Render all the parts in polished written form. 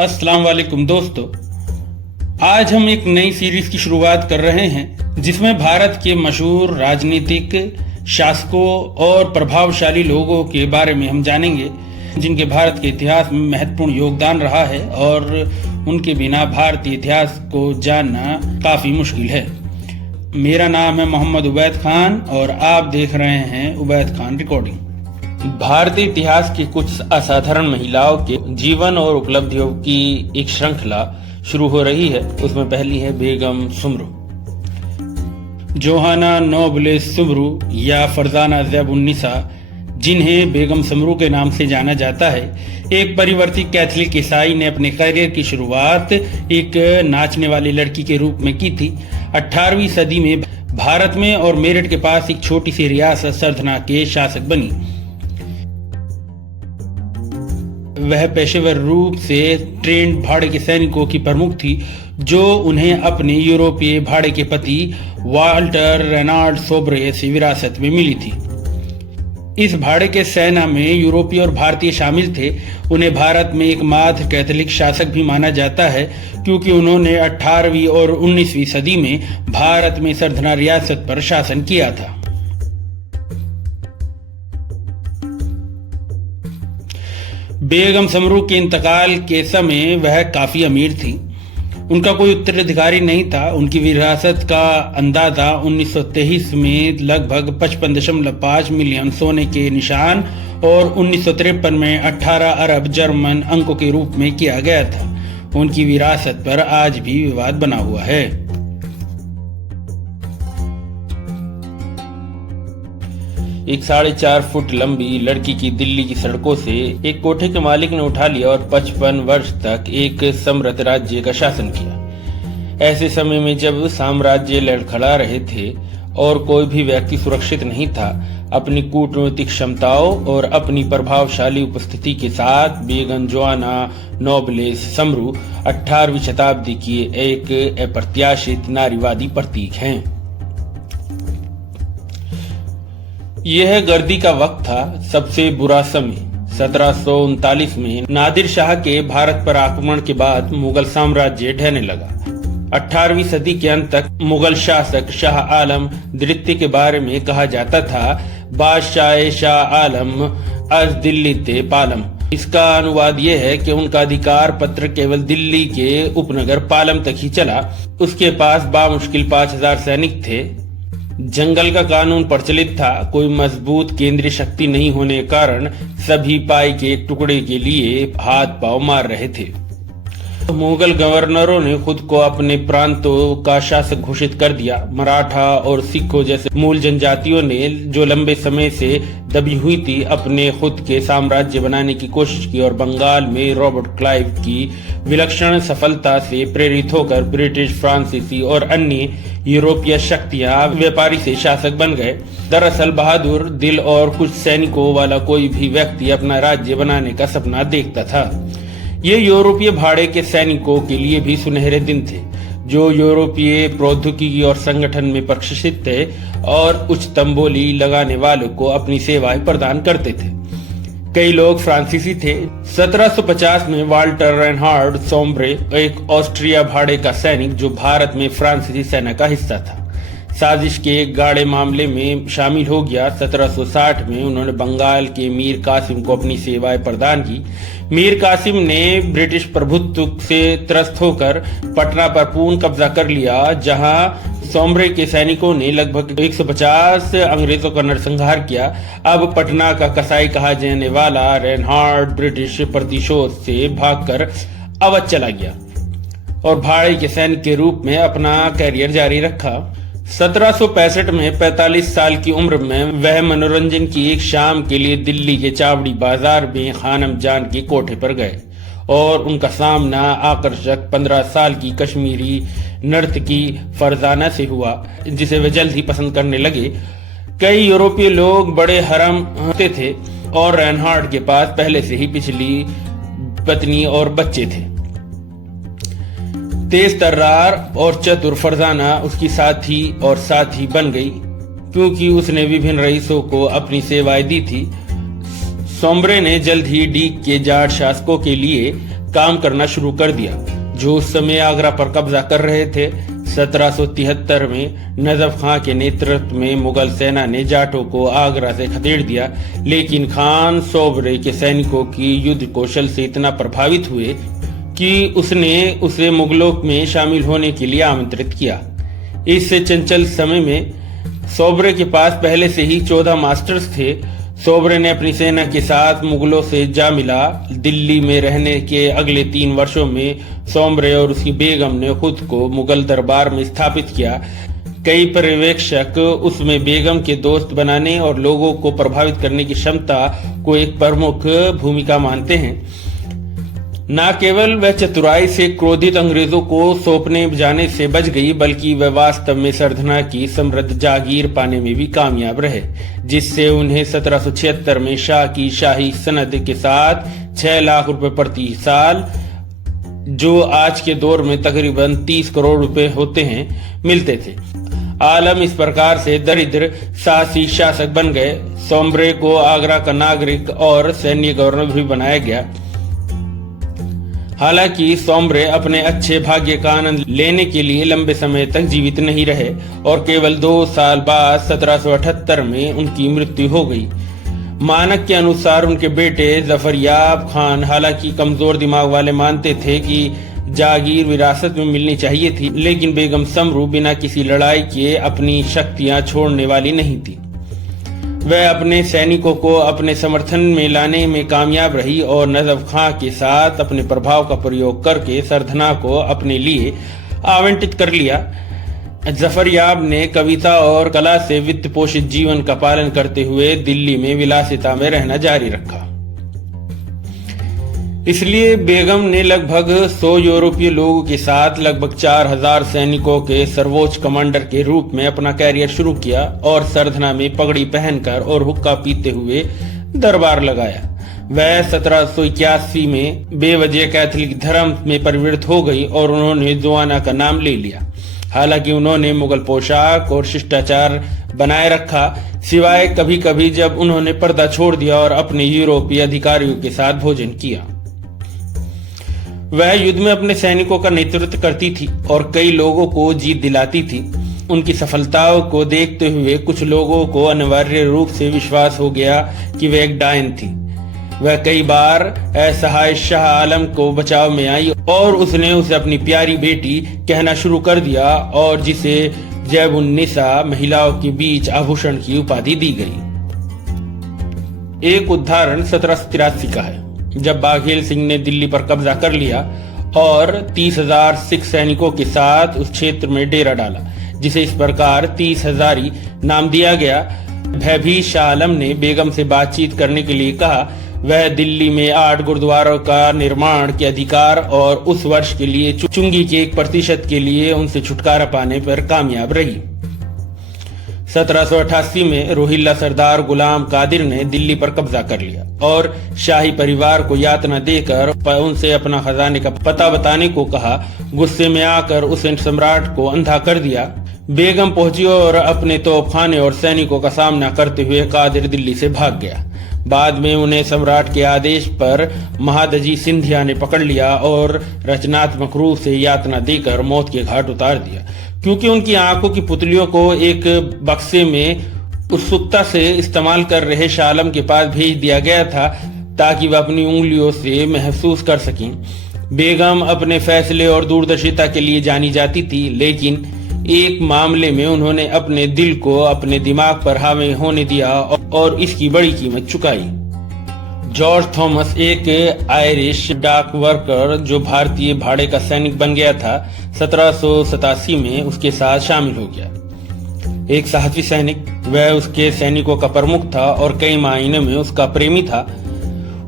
अस्सलाम वालेकुम दोस्तों, आज हम एक नई सीरीज की शुरुआत कर रहे हैं जिसमें भारत के मशहूर राजनीतिक शासकों और प्रभावशाली लोगों के बारे में हम जानेंगे जिनके भारत के इतिहास में महत्वपूर्ण योगदान रहा है और उनके बिना भारतीय इतिहास को जानना काफी मुश्किल है। मेरा नाम है मोहम्मद उबैद खान और आप देख रहे हैं उबैद खान रिकॉर्डिंग। भारतीय इतिहास की कुछ असाधारण महिलाओं के जीवन और उपलब्धियों की एक श्रृंखला शुरू हो रही है। उसमें पहली है बेगम सुमरू, जोहाना नोबलेस सुमरू या फरजाना ज़ैब-उन-निसा, जिन्हें बेगम सुमरू के नाम से जाना जाता है। एक परिवर्तित कैथोलिक ईसाई ने अपने करियर की शुरुआत एक नाचने वाली लड़की के रूप में की थी। 18वीं सदी में भारत में और मेरठ के पास एक छोटी सी रियासत सरधना के शासक बनी। वह पेशेवर रूप से ट्रेंड भाड़े के सैनिकों की प्रमुख थी जो उन्हें अपने यूरोपीय भाड़े के पति वाल्टर रेनाल्ड सोब्रे से विरासत में मिली थी। इस भाड़े के सेना में यूरोपीय और भारतीय शामिल थे। उन्हें भारत में एकमात्र कैथोलिक शासक भी माना जाता है क्योंकि उन्होंने 18वीं और 19वीं सदी में भारत में सरधना रियासत पर शासन किया था। बेगम सुमरू के इंतकाल के समय वह काफी अमीर थी। उनका कोई उत्तराधिकारी नहीं था। उनकी विरासत का अंदाजा 1923 में लगभग 55.5 मिलियन सोने के निशान और 1953 में 18 अरब जर्मन अंकों के रूप में किया गया था। उनकी विरासत पर आज भी विवाद बना हुआ है। एक 4.5 फुट लंबी लड़की की दिल्ली की सड़कों से एक कोठे के मालिक ने उठा लिया और 55 वर्ष तक एक समृद्ध राज्य का शासन किया। ऐसे समय में जब साम्राज्य लड़खड़ा रहे थे और कोई भी व्यक्ति सुरक्षित नहीं था, अपनी कूटनीतिक क्षमताओं और अपनी प्रभावशाली उपस्थिति के साथ बेगम जोआना नोबलेस सुमरू 18वीं शताब्दी की एक अप्रत्याशित नारीवादी प्रतीक हैं। यह गर्दी का वक्त था, सबसे बुरा समय 1739 में नादिर शाह के भारत पर आक्रमण के बाद मुगल साम्राज्य ढहने लगा। 18वीं सदी के अंत तक मुगल शासक शाह आलम द्वितीय के बारे में कहा जाता था, बादशाह शाह आलम अज दिल्ली ते पालम। इसका अनुवाद यह है कि उनका अधिकार पत्र केवल दिल्ली के उपनगर पालम तक ही चला। उसके पास बामुश्किल 5000 सैनिक थे। जंगल का कानून प्रचलित था। कोई मजबूत केंद्रीय शक्ति नहीं होने के कारण सभी पाई के एक टुकड़े के लिए हाथ पांव मार रहे थे। मुगल गवर्नरों ने खुद को अपने प्रांतों का शासक घोषित कर दिया। मराठा और सिखों जैसे मूल जनजातियों ने, जो लंबे समय से दबी हुई थी, अपने खुद के साम्राज्य बनाने की कोशिश की और बंगाल में रॉबर्ट क्लाइव की विलक्षण सफलता से प्रेरित होकर ब्रिटिश, फ्रांसीसी और अन्य यूरोपीय शक्तियां व्यापारी से शासक बन गए। दरअसल बहादुर दिल और कुछ सैनिकों वाला कोई भी व्यक्ति अपना राज्य बनाने का सपना देखता था। ये यूरोपीय भाड़े के सैनिकों के लिए भी सुनहरे दिन थे, जो यूरोपीय प्रौद्योगिकी और संगठन में प्रशिक्षित थे और उच्चतम बोली लगाने वालों को अपनी सेवाएं प्रदान करते थे। कई लोग फ्रांसीसी थे। 1750 में वाल्टर रेनहार्ड सोम्ब्रे, एक ऑस्ट्रिया भाड़े का सैनिक जो भारत में फ्रांसीसी सेना का हिस्सा था, साजिश के एक गाढ़े मामले में शामिल हो गया। 1760 में उन्होंने बंगाल के मीर कासिम को अपनी सेवाएं प्रदान की। मीर कासिम ने ब्रिटिश प्रभुत्व से त्रस्त होकर पटना पर पूर्ण कब्जा कर लिया, जहां सोम्ब्रे के सैनिकों ने लगभग 150 अंग्रेजों का नरसंहार किया। अब पटना का कसाई कहा जाने वाला रेनहार्ड ब्रिटिश प्रतिशोध से भागकर अवध चला गया और भाड़े के सैनिक के रूप में अपना करियर जारी रखा। 1765 में 45 साल की उम्र में वह मनोरंजन की एक शाम के लिए दिल्ली के चावड़ी बाजार में खानम जान के कोठे पर गए और उनका सामना आकर्षक 15 साल की कश्मीरी नर्तकी फरजाना से हुआ, जिसे वे जल्द ही पसंद करने लगे। कई यूरोपीय लोग बड़े हरम होते थे और रेनहार्ड के पास पहले से ही पिछली पत्नी और बच्चे थे। तेज तर्रार और चतुर फरजाना उसकी साथी बन गई क्योंकि उसने विभिन्न रईसों को अपनी सेवाएं दी थी। सोम्ब्रे ने जल्द ही डीक के जाट शासकों के लिए काम करना शुरू कर दिया, जो उस समय आगरा पर कब्जा कर रहे थे। 1773 में नजफ खां के नेतृत्व में मुगल सेना ने जाटों को आगरा से खदेड़ दिया, लेकिन खान सोबरे के सैनिकों की युद्ध कौशल से इतना प्रभावित हुए कि उसने उसे मुगलों में शामिल होने के लिए आमंत्रित किया। इस चंचल समय में सोबरे के पास पहले से ही 14 मास्टर्स थे। सोबरे ने अपनी सेना के साथ मुगलों से जा मिला। दिल्ली में रहने के अगले 3 वर्षों में सोबरे और उसकी बेगम ने खुद को मुगल दरबार में स्थापित किया। कई पर्यवेक्षक उसमें बेगम के दोस्त बनाने और लोगों को प्रभावित करने की क्षमता को एक प्रमुख भूमिका मानते हैं। न केवल वह चतुराई से क्रोधित अंग्रेजों को सौंपने जाने से बच गई, बल्कि वह वास्तव में सरधना की समृद्ध जागीर पाने में भी कामयाब रहे, जिससे उन्हें 1776 में शाह की शाही सनद के साथ 6 लाख रुपए प्रति साल, जो आज के दौर में तकरीबन 30 करोड़ रुपए होते हैं, मिलते थे। आलम इस प्रकार से दरिद्र साहसी शासक बन गए। सोबरे को आगरा का नागरिक और सैन्य गवर्नर भी बनाया गया। हालांकि सोबरे अपने अच्छे भाग्य का आनंद लेने के लिए लंबे समय तक जीवित नहीं रहे और केवल 2 साल बाद 1778 में उनकी मृत्यु हो गई। मानक के अनुसार उनके बेटे जफरयाब खान, हालांकि कमजोर दिमाग वाले, मानते थे कि जागीर विरासत में मिलनी चाहिए थी, लेकिन बेगम समरू बिना किसी लड़ाई के अपनी शक्तियां छोड़ने वाली नहीं थी। वह अपने सैनिकों को अपने समर्थन में लाने में कामयाब रही और नजफ खां के साथ अपने प्रभाव का प्रयोग करके सरधना को अपने लिए आवंटित कर लिया। जफरयाब ने कविता और कला से वित्त पोषित जीवन का पालन करते हुए दिल्ली में विलासिता में रहना जारी रखा। इसलिए बेगम ने लगभग 100 यूरोपीय लोगों के साथ लगभग 4000 सैनिकों के सर्वोच्च कमांडर के रूप में अपना कैरियर शुरू किया और सरधना में पगड़ी पहनकर और हुक्का पीते हुए दरबार लगाया। वह 1781 में बेवजह कैथोलिक धर्म में परिवर्तित हो गई और उन्होंने जोआना का नाम ले लिया। हालांकि उन्होंने मुगल पोशाक और शिष्टाचार बनाए रखा, सिवाय कभी कभी जब उन्होंने पर्दा छोड़ दिया और अपने यूरोपीय अधिकारियों के साथ भोजन किया। वह युद्ध में अपने सैनिकों का नेतृत्व करती थी और कई लोगों को जीत दिलाती थी। उनकी सफलताओं को देखते हुए कुछ लोगों को अनिवार्य रूप से विश्वास हो गया कि वह एक डायन थी। वह कई बार असहाय शाह आलम को बचाव में आई और उसने उसे अपनी प्यारी बेटी कहना शुरू कर दिया और जिसे जैब-उन-निसा, महिलाओं के बीच आभूषण की उपाधि दी गई। एक उदाहरण 1783 का है, जब बाघेल सिंह ने दिल्ली पर कब्जा कर लिया और 30,000 सिख सैनिकों के साथ उस क्षेत्र में डेरा डाला, जिसे इस प्रकार 30,000 नाम दिया गया। भयभीत शाह आलम ने बेगम से बातचीत करने के लिए कहा। वह दिल्ली में 8 गुरुद्वारों का निर्माण के अधिकार और उस वर्ष के लिए चुंगी के 1% के लिए उनसे छुटकारा पाने पर कामयाब रही। 1788 में रोहिल्ला सरदार गुलाम कादिर ने दिल्ली पर कब्जा कर लिया और शाही परिवार को यातना देकर उनसे अपना खजाने का पता बताने को कहा। गुस्से में आकर उसने सम्राट को अंधा कर दिया। बेगम पहुंची और अपने तोपखाने और सैनिकों का सामना करते हुए कादिर दिल्ली से भाग गया। बाद में उन्हें सम्राट के आदेश पर महादजी सिंधिया ने पकड़ लिया और रचनात्मक रूप से यातना देकर मौत के घाट उतार दिया, क्योंकि उनकी आंखों की पुतलियों को एक बक्से में उत्सुकता से इस्तेमाल कर रहे शाह आलम के पास भेज दिया गया था ताकि वह अपनी उंगलियों से महसूस कर सकें। बेगम अपने फैसले और दूरदर्शिता के लिए जानी जाती थी, लेकिन एक मामले में उन्होंने अपने दिल को अपने दिमाग पर हावी होने दिया और इसकी बड़ी कीमत चुकाई। जॉर्ज थॉमस एक आयरिश डाक वर्कर जो भारतीय भाड़े का सैनिक बन गया था, 1787 में उसके साथ शामिल हो गया। एक साहसी सैनिक, वह उसके सैनिकों का प्रमुख था और कई मायनों में उसका प्रेमी था।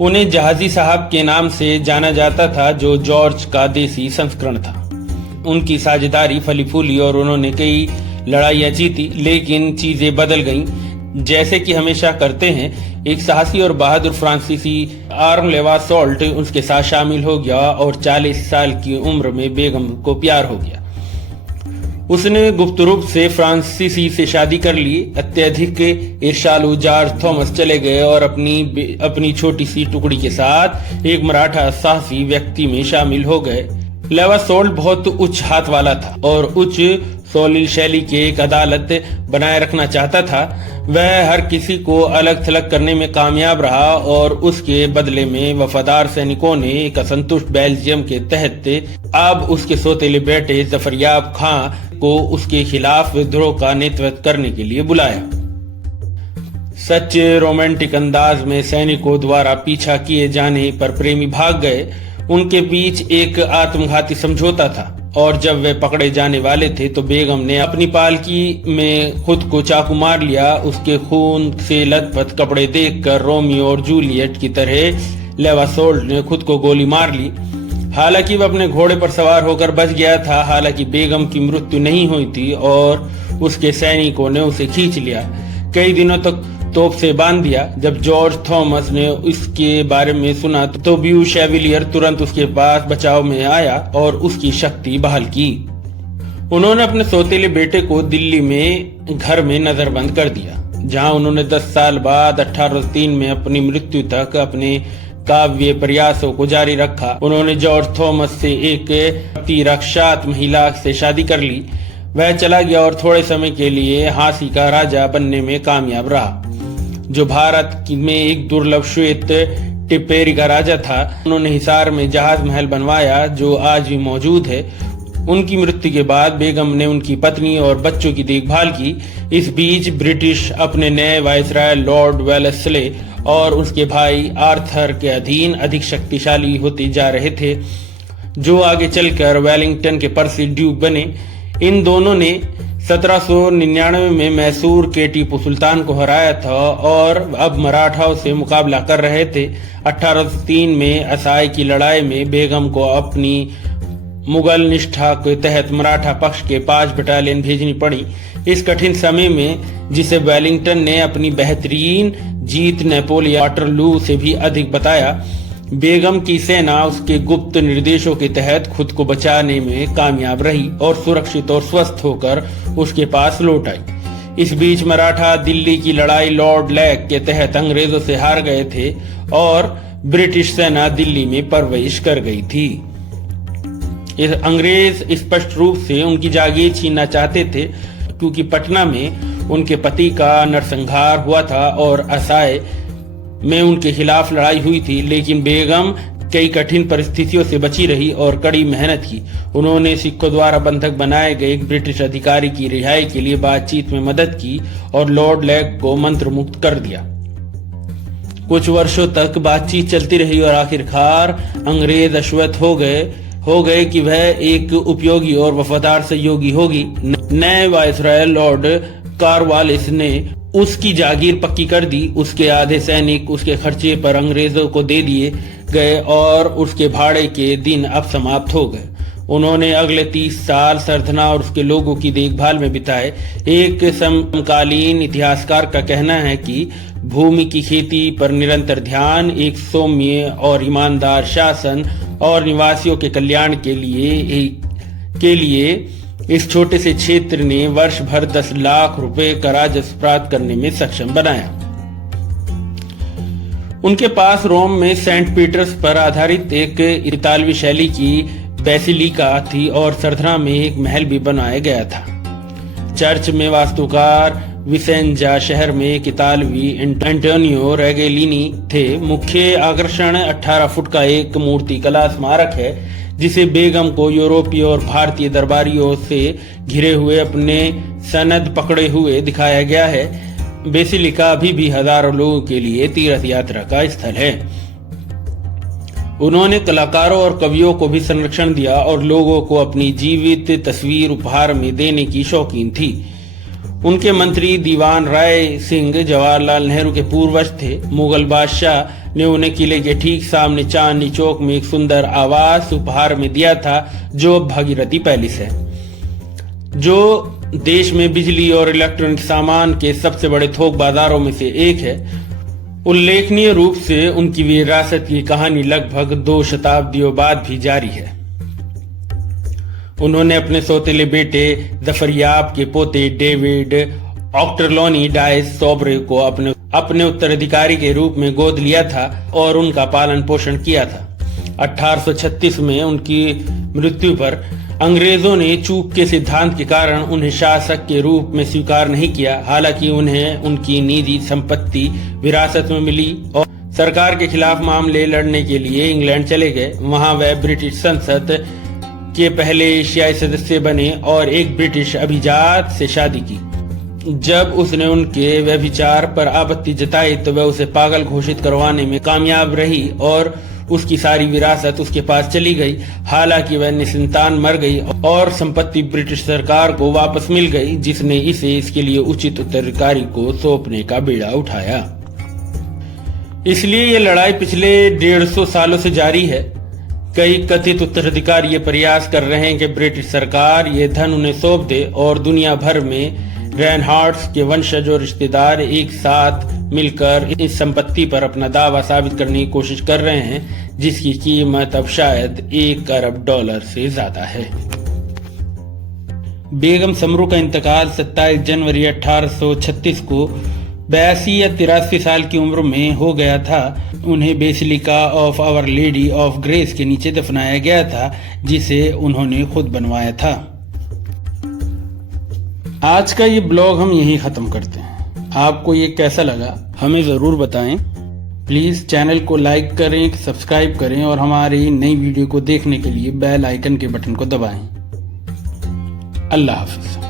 उन्हें जहाजी साहब के नाम से जाना जाता था, जो जॉर्ज का देसी संस्करण था। उनकी साझेदारी फली फूली और उन्होंने कई लड़ाइयां जीती, लेकिन चीजें बदल गईं। जैसे कि हमेशा करते हैं, एक साहसी और बहादुर फ्रांसीसी आर्म सॉल्ट उसके साथ शामिल हो गया और 40 साल की उम्र में बेगम को प्यार हो गया। उसने गुप्त रूप से फ्रांसीसी से शादी कर ली। अत्यधिक ईर्ष्यालु जॉर्ज थॉमस चले गए और अपनी छोटी सी टुकड़ी के साथ एक मराठा साहसी व्यक्ति में शामिल हो गए। लेवासोल्ट बहुत उच्च हाथ वाला था और उच्च सोलिल शैली की एक अदालत बनाए रखना चाहता था। वह हर किसी को अलग थलग करने में कामयाब रहा और उसके बदले में वफादार सैनिकों ने एक असंतुष्ट बेल्जियम के तहत अब उसके सौतेले बेटे जफरयाब खां को उसके खिलाफ विद्रोह का नेतृत्व करने के लिए बुलाया। सच्चे रोमांटिक अंदाज में सैनिकों द्वारा पीछा किए जाने पर प्रेमी भाग गए। उनके बीच एक आत्मघाती समझौता था और जब वे पकड़े जाने वाले थे तो बेगम ने अपनी पालकी में खुद को चाकू मार लिया। उसके खून से लथपथ कपड़े देखकर रोमियो और जूलियट की तरह लेवासोल्ट ने खुद को गोली मार ली। हालांकि वह अपने घोड़े पर सवार होकर बच गया था। हालांकि बेगम की मृत्यु नहीं हुई थी और उसके सैनिकों ने उसे खींच लिया, कई दिनों तक तोप से बांध दिया। जब जॉर्ज थॉमस ने इसके बारे में सुना तो ब्यू शेविलियर तुरंत उसके पास बचाव में आया और उसकी शक्ति बहाल की। उन्होंने अपने सौतेले बेटे को दिल्ली में घर में नजरबंद कर दिया, जहां उन्होंने 10 साल बाद 1803 में अपनी मृत्यु तक अपने काव्य प्रयासों को जारी रखा। उन्होंने जॉर्ज थॉमस से एक रक्षात महिला से शादी कर ली। वह चला गया और थोड़े समय के लिए हाँसी का राजा बनने में कामयाब रहा, जो भारत में एक दुर्लभ श्वेत टिप्पेरी का राजा था। उन्होंने हिसार में जहाज महल बनवाया जो आज भी मौजूद है। उनकी मृत्यु के बाद बेगम ने उनकी पत्नी और बच्चों की देखभाल की। इस बीच ब्रिटिश अपने नए वायसराय लॉर्ड वेलेस्ले और उसके भाई आर्थर के अधीन अधिक शक्तिशाली होते जा रहे थे, जो आगे चलकर वेलिंगटन के पर्सी ड्यूक बने। इन दोनों ने 1799 में मैसूर के टीपू सुल्तान को हराया था और अब मराठाओं से मुकाबला कर रहे थे। 1803 में असाई की लड़ाई में बेगम को अपनी मुगल निष्ठा के तहत मराठा पक्ष के 5 बटालियन भेजनी पड़ी। इस कठिन समय में, जिसे वेलिंगटन ने अपनी बेहतरीन जीत नेपोलियन वाटरलू से भी अधिक बताया, बेगम की सेना उसके गुप्त निर्देशों के तहत खुद को बचाने में कामयाब रही और सुरक्षित और स्वस्थ होकर उसके पास लौट आई। इस बीच मराठा दिल्ली की लड़ाई लॉर्ड लेक के तहत अंग्रेजों से हार गए थे और ब्रिटिश सेना दिल्ली में प्रवेश कर गई थी। अंग्रेज स्पष्ट रूप से उनकी जागीर छीनना चाहते थे, क्योंकि पटना में उनके पति का नरसंहार हुआ था और असाय में उनके खिलाफ लड़ाई हुई थी। लेकिन बेगम कई कठिन परिस्थितियों से बची रही और कड़ी मेहनत की। उन्होंने सिखों द्वारा बंधक बनाए गए एक ब्रिटिश अधिकारी की रिहाई के लिए बातचीत में मदद की और लॉर्ड लेक को मंत्र मुक्त कर दिया। कुछ वर्षों तक बातचीत चलती रही और आखिरकार अंग्रेज अश्वथ हो गए कि वह एक उपयोगी और वफादार सहयोगी होगी। नए वायसराय लॉर्ड कार्नवालिस ने उसकी जागीर पक्की कर दी। उसके आधे सैनिक उसके खर्चे पर अंग्रेजों को दे दिए गए और उसके भाड़े के दिन अब समाप्त हो गए। उन्होंने अगले 30 साल सरथना और उसके लोगों की देखभाल में बिताए। एक समकालीन इतिहासकार का कहना है कि भूमि की खेती पर निरंतर ध्यान, एक सौम्य और ईमानदार शासन और निवासियों के कल्याण के लिए इस छोटे से क्षेत्र ने वर्ष भर 10 लाख रुपए का राजस्व प्राप्त करने में सक्षम बनाया। उनके पास रोम में सेंट पीटर्स पर आधारित एक इतालवी शैली की बेसिलिका थी और सरथना में एक महल भी बनाया गया था। चर्च में वास्तुकार विसेंजा, शहर में एक इतालवी एंटोनियो रेगेलिनी थे। मुख्य आकर्षण 18 फुट का एक मूर्ति कला स्मारक है, जिसे बेगम को यूरोपीय और भारतीय दरबारियों से घिरे हुए अपने सनद पकड़े हुए दिखाया गया है। बेसिलिका अभी भी हजारों लोगों के लिए तीर्थ यात्रा का स्थल है। उन्होंने कलाकारों और कवियों को भी संरक्षण दिया और लोगों को अपनी जीवित तस्वीर उपहार में देने की शौकीन थी। उनके मंत्री दीवान राय सिंह जवाहरलाल नेहरू के पूर्वज थे। मुगल बादशाह ने उन्हें किले के ठीक सामने चांदनी चौक में एक सुंदर आवास उपहार में दिया था, जो भागीरथी पैलेस है, जो देश में बिजली और इलेक्ट्रॉनिक सामान के सबसे बड़े थोक बाजारों में से एक है। उल्लेखनीय रूप से उनकी विरासत की कहानी लगभग 2 शताब्दियों बाद भी जारी है। उन्होंने अपने सौतेले बेटे जफरयाब के पोते डेविड ऑक्टरलोनी डायस सोब्रे को अपने उत्तराधिकारी के रूप में गोद लिया था और उनका पालन पोषण किया था। 1836 में उनकी मृत्यु पर अंग्रेजों ने चूक के सिद्धांत के कारण उन्हें शासक के रूप में स्वीकार नहीं किया। हालांकि उन्हें उनकी निजी संपत्ति विरासत में मिली और सरकार के खिलाफ मामले लड़ने के लिए इंग्लैंड चले गए। वहां वह ब्रिटिश संसद के पहले एशियाई सदस्य बने और एक ब्रिटिश अभिजात से शादी की। जब उसने उनके व्यभिचार पर आपत्ति जताई तो वह उसे पागल घोषित करवाने में कामयाब रही और उसकी सारी विरासत उसके पास चली गई। हालांकि वह निसंतान मर गई और संपत्ति ब्रिटिश सरकार को वापस मिल गई, जिसने इसे इसके लिए उचित उत्तराधिकारी को सौंपने का बीड़ा उठाया। इसलिए ये लड़ाई पिछले 150 सालों से जारी है। कई कथित उत्तराधिकारी ये प्रयास कर रहे हैं कि ब्रिटिश सरकार ये धन उन्हें सौंप दे और दुनिया भर में रेनहार्ड्स के वंशज और रिश्तेदार एक साथ मिलकर इस संपत्ति पर अपना दावा साबित करने की कोशिश कर रहे हैं, जिसकी कीमत अब शायद $1 अरब से ज्यादा है। बेगम समरू का इंतकाल 27 जनवरी 1836 को 82 या 83 साल की उम्र में हो गया था। उन्हें Basilica of Our Lady of Grace के नीचे दफनाया गया था, जिसे उन्होंने खुद बनवाया था। आज का ये ब्लॉग हम यहीं ख़त्म करते हैं। आपको ये कैसा लगा हमें ज़रूर बताएं। प्लीज़ चैनल को लाइक करें, सब्सक्राइब करें और हमारी नई वीडियो को देखने के लिए बेल आइकन के बटन को दबाएं। अल्लाह हाफिज़।